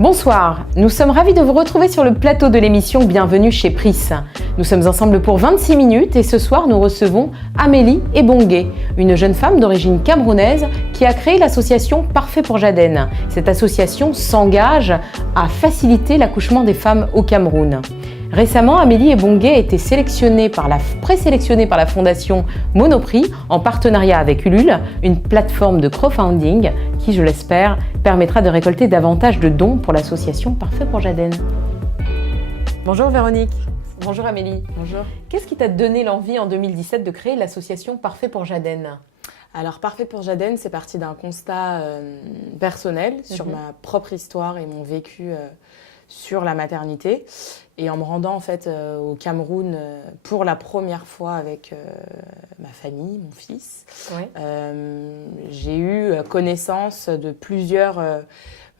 Bonsoir, nous sommes ravis de vous retrouver sur le plateau de l'émission Bienvenue chez Pris. Nous sommes ensemble pour 26 minutes et ce soir nous recevons Amélie Ebongué, une jeune femme d'origine camerounaise qui a créé l'association Parfait pour Jaden. Cette association s'engage à faciliter l'accouchement des femmes au Cameroun. Récemment, Amélie Ebongué a été présélectionnée par la fondation Monoprix en partenariat avec Ulule, une plateforme de crowdfunding qui, je l'espère, permettra de récolter davantage de dons pour l'association Parfait pour Jaden. Bonjour Véronique. Bonjour Amélie. Bonjour. Qu'est-ce qui t'a donné l'envie en 2017 de créer l'association Parfait pour Jaden ? Alors, Parfait pour Jaden, c'est parti d'un constat personnel sur ma propre histoire et mon vécu sur la maternité. Et en me rendant en fait au Cameroun pour la première fois avec ma famille, mon fils, j'ai eu connaissance de plusieurs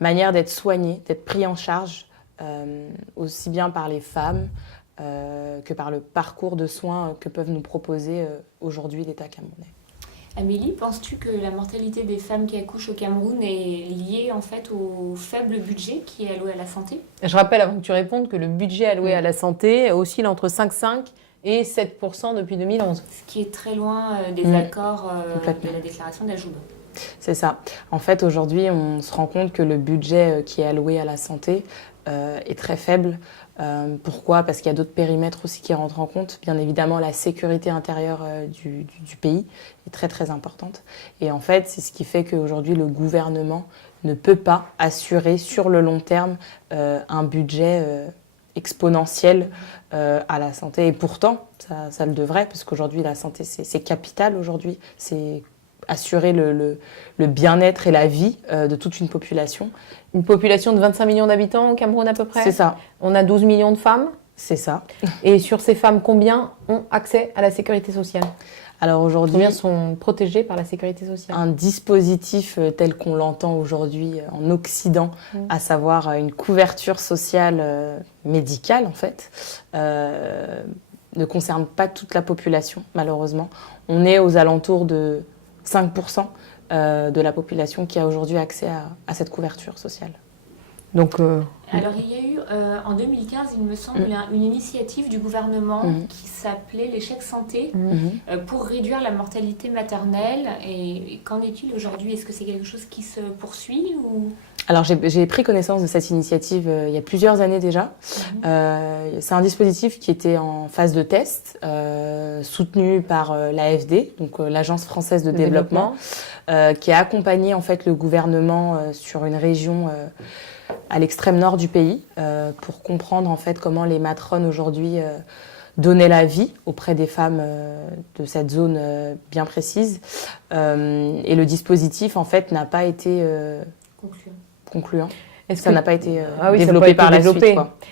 manières d'être soigné, d'être pris en charge, aussi bien par les femmes que par le parcours de soins que peuvent nous proposer aujourd'hui l'État camerounais. Amélie, penses-tu que la mortalité des femmes qui accouchent au Cameroun est liée en fait au faible budget qui est alloué à la santé ? Je rappelle avant que tu répondes que le budget alloué à la santé oscille entre 5,5 et 7% depuis 2011. Ce qui est très loin des accords de la déclaration d'Ajoub. C'est ça. En fait, aujourd'hui, on se rend compte que le budget qui est alloué à la santé est très faible. Pourquoi ? Parce qu'il y a d'autres périmètres aussi qui rentrent en compte. Bien évidemment, la sécurité intérieure du pays est très très importante. Et en fait, c'est ce qui fait qu'aujourd'hui, le gouvernement ne peut pas assurer sur le long terme un budget exponentiel à la santé. Et pourtant, ça le devrait, parce qu'aujourd'hui, la santé, c'est capital aujourd'hui. C'est assurer le bien-être et la vie de toute une population. Une population de 25 millions d'habitants au Cameroun à peu près ? C'est ça. On a 12 millions de femmes ? C'est ça. Et sur ces femmes, combien ont accès à la sécurité sociale ? Alors aujourd'hui, combien sont protégées par la sécurité sociale ? Un dispositif tel qu'on l'entend aujourd'hui en Occident, à savoir une couverture sociale médicale en fait, ne concerne pas toute la population malheureusement. On est aux alentours de 5% de la population qui a aujourd'hui accès à cette couverture sociale. Donc, Alors il y a eu en 2015, il me semble, une initiative du gouvernement qui s'appelait les chèques santé pour réduire la mortalité maternelle. Et qu'en est-il aujourd'hui ? Est-ce que c'est quelque chose qui se poursuit ou... Alors j'ai pris connaissance de cette initiative il y a plusieurs années déjà. C'est un dispositif qui était en phase de test, soutenu par l'AFD, donc l'Agence française de développement, qui a accompagné en fait le gouvernement sur une région à l'extrême nord du pays pour comprendre en fait comment les matrones aujourd'hui donnaient la vie auprès des femmes de cette zone bien précise. Et le dispositif en fait n'a pas été concluant. Ça n'a pas été développé par la suite.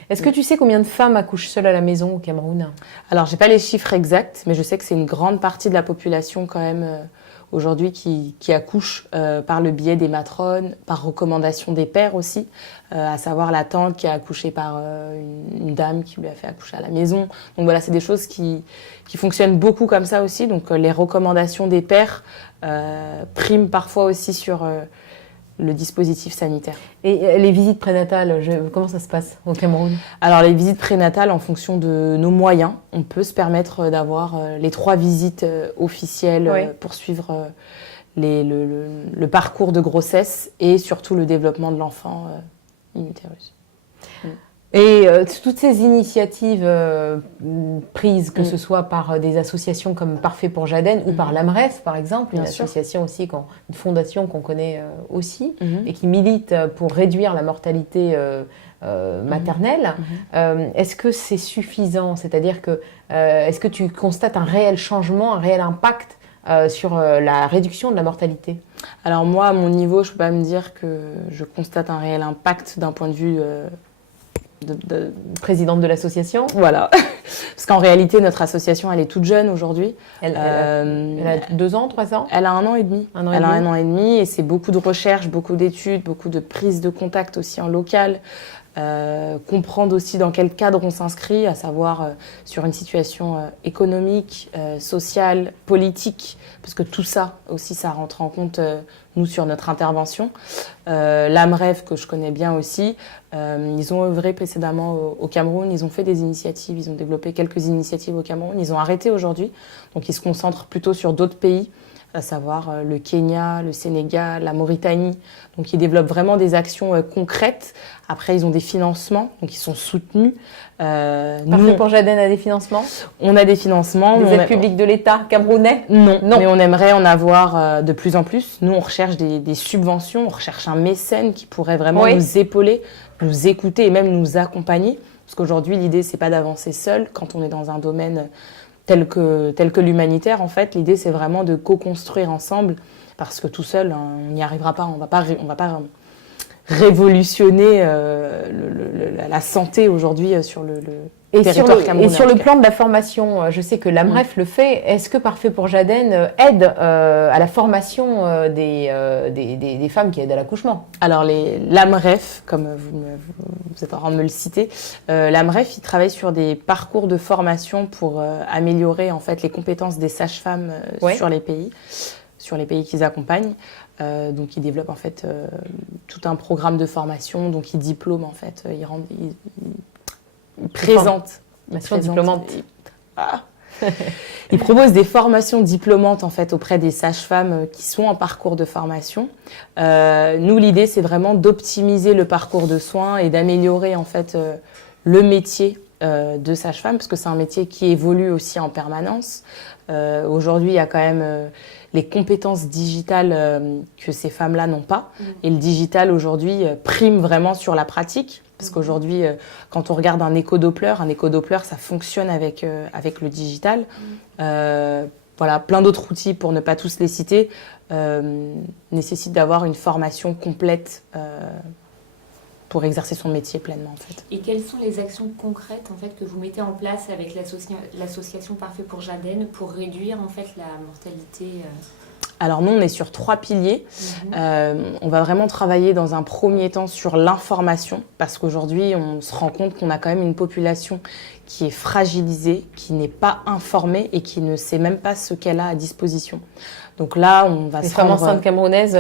Est-ce que tu sais combien de femmes accouchent seules à la maison au Cameroun ? Alors, j'ai pas les chiffres exacts, mais je sais que c'est une grande partie de la population quand même aujourd'hui qui accouche par le biais des matrones, par recommandation des pères aussi, à savoir la tante qui a accouché par une dame qui lui a fait accoucher à la maison. Donc voilà, c'est des choses qui fonctionnent beaucoup comme ça aussi. Donc les recommandations des pères priment parfois aussi sur le dispositif sanitaire. Et les visites prénatales, comment ça se passe au Cameroun ? Alors les visites prénatales, en fonction de nos moyens, on peut se permettre d'avoir les 3 visites officielles pour suivre le parcours de grossesse et surtout le développement de l'enfant in utérus. Et toutes ces initiatives prises, que ce soit par des associations comme Parfait pour Jaden ou par l'AMREF, par exemple, une association aussi, une fondation qu'on connaît aussi, et qui milite pour réduire la mortalité maternelle. Est-ce que c'est suffisant ? C'est-à-dire que est-ce que tu constates un réel changement, un réel impact sur la réduction de la mortalité ? Alors moi, à mon niveau, je ne peux pas me dire que je constate un réel impact d'un point de vue présidente de l'association. Voilà. Parce qu'en réalité, notre association, elle est toute jeune aujourd'hui. Elle a 2 ans, 3 ans ? Elle a 1 an et demi. Elle a 1 an et demi et c'est beaucoup de recherches, beaucoup d'études, beaucoup de prises de contact aussi en local. comprendre aussi dans quel cadre on s'inscrit, à savoir sur une situation économique, sociale, politique, parce que tout ça aussi, ça rentre en compte, nous, sur notre intervention. L'AMREF, que je connais bien aussi, ils ont œuvré précédemment au Cameroun, ils ont fait des initiatives, ils ont développé quelques initiatives au Cameroun, ils ont arrêté aujourd'hui, donc ils se concentrent plutôt sur d'autres pays, à savoir le Kenya, le Sénégal, la Mauritanie. Donc ils développent vraiment des actions concrètes. Après, ils ont des financements, donc ils sont soutenus. Parfait pour Jaden a des financements? On a des financements. Des aides publiques de l'État camerounais? Non, mais on aimerait en avoir de plus en plus. Nous, on recherche des subventions, on recherche un mécène qui pourrait vraiment nous épauler, nous écouter et même nous accompagner. Parce qu'aujourd'hui, l'idée, c'est pas d'avancer seul quand on est dans un domaine tel que l'humanitaire. En fait, l'idée, c'est vraiment de co-construire ensemble, parce que tout seul, on n'y arrivera pas. On va pas révolutionner la santé aujourd'hui sur le territoire camerounais. Et sur le plan de la formation, je sais que l'AMREF le fait. Est-ce que Parfait pour Jaden aide à la formation des femmes qui aident à l'accouchement? Alors l'AMREF, comme vous êtes en train de me le citer, l'AMREF, il travaille sur des parcours de formation pour améliorer en fait les compétences des sages-femmes sur les pays qu'ils accompagnent. Donc ils développent en fait tout un programme de formation, donc ils diplôment en fait, ils présentent. Ils proposent des formations diplômantes en fait auprès des sages-femmes qui sont en parcours de formation. Nous, l'idée, c'est vraiment d'optimiser le parcours de soins et d'améliorer en fait le métier de sage-femme, parce que c'est un métier qui évolue aussi en permanence. Aujourd'hui, il y a quand même les compétences digitales que ces femmes-là n'ont pas. Et le digital, aujourd'hui, prime vraiment sur la pratique. Parce qu'aujourd'hui, quand on regarde un écho-doppler, ça fonctionne avec le digital. Voilà, plein d'autres outils, pour ne pas tous les citer, nécessitent d'avoir une formation complète pour exercer son métier pleinement, en fait. Et quelles sont les actions concrètes en fait, que vous mettez en place avec l'association Parfait pour Jaden pour réduire en fait, la mortalité Alors nous, on est sur 3 piliers. On va vraiment travailler dans un premier temps sur l'information, parce qu'aujourd'hui, on se rend compte qu'on a quand même une population qui est fragilisée, qui n'est pas informée et qui ne sait même pas ce qu'elle a à disposition. Donc là, on va les femmes enceintes camerounaises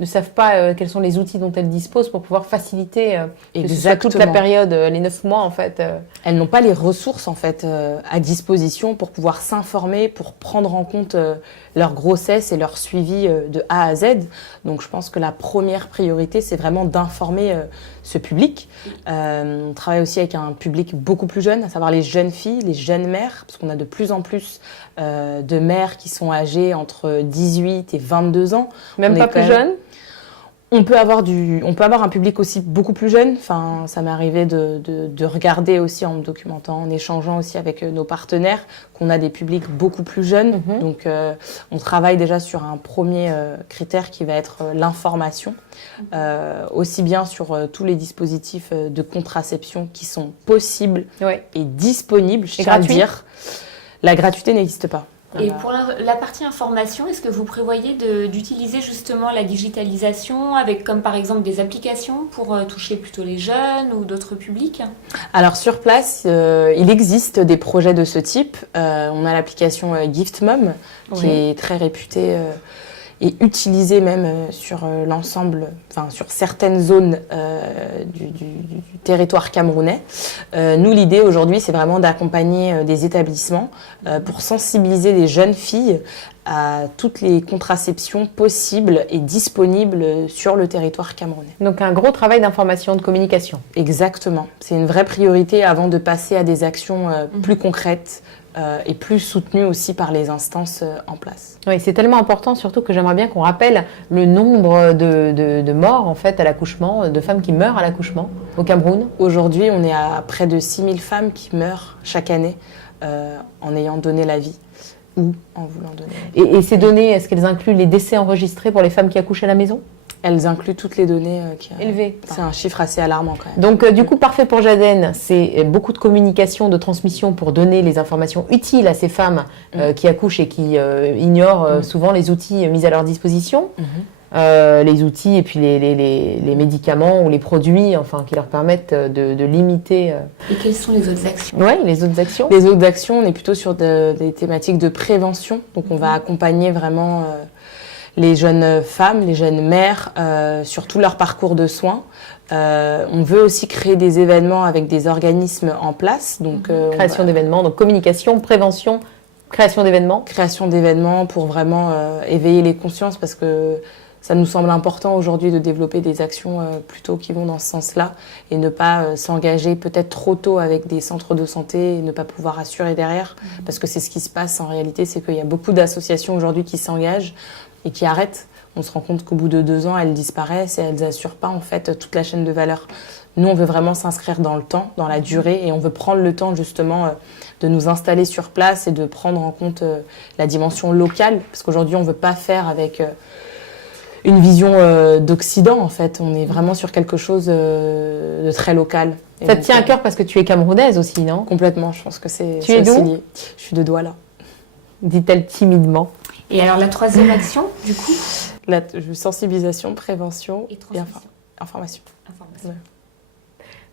ne savent pas quels sont les outils dont elles disposent pour pouvoir faciliter que ce soit toute la période, les 9 mois en fait. Elles n'ont pas les ressources en fait à disposition pour pouvoir s'informer, pour prendre en compte leur grossesse et leur suivi de A à Z. Donc je pense que la première priorité, c'est vraiment d'informer ce public. On travaille aussi avec un public beaucoup plus jeune, à savoir les jeunes filles, les jeunes mères, parce qu'on a de plus en plus de mères qui sont âgées entre 18 et 22 ans. Même pas plus jeunes? On peut avoir un public aussi beaucoup plus jeune. Enfin, ça m'est arrivé de regarder aussi en me documentant, en échangeant aussi avec nos partenaires, qu'on a des publics beaucoup plus jeunes. Donc, on travaille déjà sur un premier critère qui va être l'information, aussi bien sur tous les dispositifs de contraception qui sont possibles et disponibles. Je tiens à dire, la gratuité n'existe pas. Et pour la partie information, est-ce que vous prévoyez d'utiliser justement la digitalisation avec comme par exemple des applications pour toucher plutôt les jeunes ou d'autres publics? Alors sur place, il existe des projets de ce type. On a l'application GiftMom qui est très réputée et utilisée même sur l'ensemble, enfin sur certaines zones du territoire camerounais. Nous, l'idée aujourd'hui, c'est vraiment d'accompagner des établissements pour sensibiliser les jeunes filles à toutes les contraceptions possibles et disponibles sur le territoire camerounais. Donc un gros travail d'information, de communication. Exactement. C'est une vraie priorité avant de passer à des actions plus concrètes et plus soutenues aussi par les instances en place. Oui, c'est tellement important, surtout que j'aimerais bien qu'on rappelle le nombre de morts en fait à l'accouchement, de femmes qui meurent à l'accouchement au Cameroun. Aujourd'hui, on est à près de 6000 femmes qui meurent chaque année en ayant donné la vie ou en voulant donner la vie. Et ces données, est-ce qu'elles incluent les décès enregistrés pour les femmes qui accouchent à la maison? Elles incluent toutes les données élevées. C'est un chiffre assez alarmant quand même. Donc du coup, Parfait pour Jaden, c'est beaucoup de communication, de transmission pour donner les informations utiles à ces femmes qui accouchent et qui ignorent souvent les outils mis à leur disposition. les outils et puis les médicaments ou les produits enfin, qui leur permettent de limiter. Et quelles sont les autres actions? Oui, les autres actions. Les autres actions, on est plutôt sur des thématiques de prévention. Donc on va accompagner vraiment les jeunes femmes, les jeunes mères sur tout leur parcours de soins. On veut aussi créer des événements avec des organismes en place. Donc, création d'événements, donc communication, prévention, création d'événements. Création d'événements pour vraiment éveiller les consciences parce que ça nous semble important aujourd'hui de développer des actions plutôt qui vont dans ce sens-là et ne pas s'engager peut-être trop tôt avec des centres de santé et ne pas pouvoir assurer derrière. Parce que c'est ce qui se passe en réalité, c'est qu'il y a beaucoup d'associations aujourd'hui qui s'engagent et qui arrêtent. On se rend compte qu'au bout de 2 ans, elles disparaissent et elles n'assurent pas en fait toute la chaîne de valeur. Nous, on veut vraiment s'inscrire dans le temps, dans la durée et on veut prendre le temps justement de nous installer sur place et de prendre en compte la dimension locale parce qu'aujourd'hui, on ne veut pas faire avec une vision d'Occident en fait. On est vraiment sur quelque chose de très local. Et ça te tient à cœur parce que tu es camerounaise aussi, non? Complètement, je pense que c'est Tu es d'où? lié. Je suis de Douala. Dit-elle timidement. Et alors la troisième action, du coup? La sensibilisation, prévention Et transmission. Information. Information.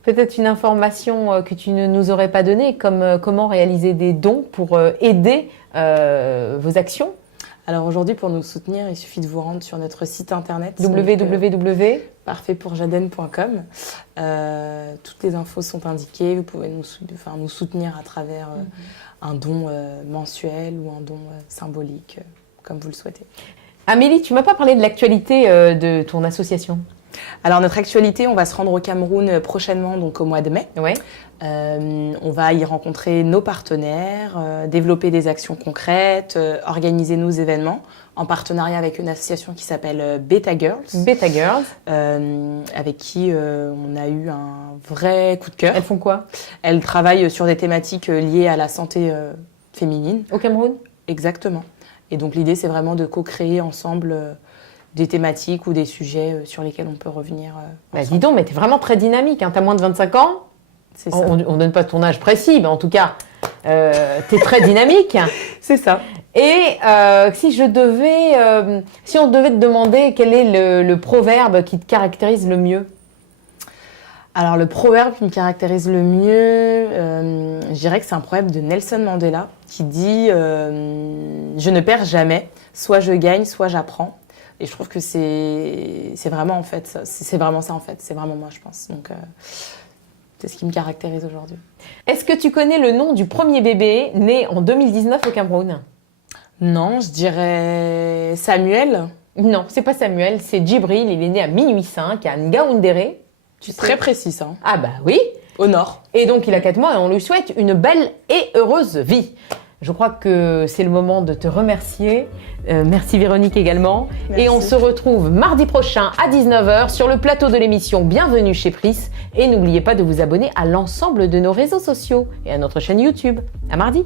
Peut-être une information que tu ne nous aurais pas donnée, comme comment réaliser des dons pour aider vos actions. Alors aujourd'hui, pour nous soutenir, il suffit de vous rendre sur notre site internet www. parfaitpourjaden.com. Toutes les infos sont indiquées. Vous pouvez nous soutenir à travers un don mensuel ou un don symbolique, comme vous le souhaitez. Amélie, tu m'as pas parlé de l'actualité de ton association. Alors notre actualité, on va se rendre au Cameroun prochainement, donc au mois de mai. Ouais. On va y rencontrer nos partenaires, développer des actions concrètes, organiser nos événements en partenariat avec une association qui s'appelle Beta Girls. Beta Girls. Avec qui on a eu un vrai coup de cœur. Elles font quoi? Elles travaillent sur des thématiques liées à la santé féminine. Au Cameroun? Exactement. Et donc l'idée, c'est vraiment de co-créer ensemble des thématiques ou des sujets sur lesquels on peut revenir. Bah, dis donc, mais t'es vraiment très dynamique. Hein. T'as moins de 25 ans. C'est ça. On ne donne pas ton âge précis, mais en tout cas, t'es très dynamique. C'est ça. Et si on devait te demander quel est le proverbe qui te caractérise le mieux? Alors le proverbe qui me caractérise le mieux, je dirais que c'est un proverbe de Nelson Mandela qui dit « Je ne perds jamais, soit je gagne, soit j'apprends ». Et je trouve que c'est vraiment en fait ça. C'est vraiment ça en fait. C'est vraiment moi, je pense. Donc c'est ce qui me caractérise aujourd'hui. Est-ce que tu connais le nom du premier bébé né en 2019 au Cameroun? Non, je dirais Samuel. Non, c'est pas Samuel, c'est Djibril. Il est né à minuit 5 à Ngaoundéré. C'est très précis ça. Ah bah oui. Au nord. Et donc il a 4 mois et on lui souhaite une belle et heureuse vie. Je crois que c'est le moment de te remercier. Merci Véronique également. Merci. Et on se retrouve mardi prochain à 19h sur le plateau de l'émission Bienvenue chez Pris. Et n'oubliez pas de vous abonner à l'ensemble de nos réseaux sociaux et à notre chaîne YouTube. À mardi.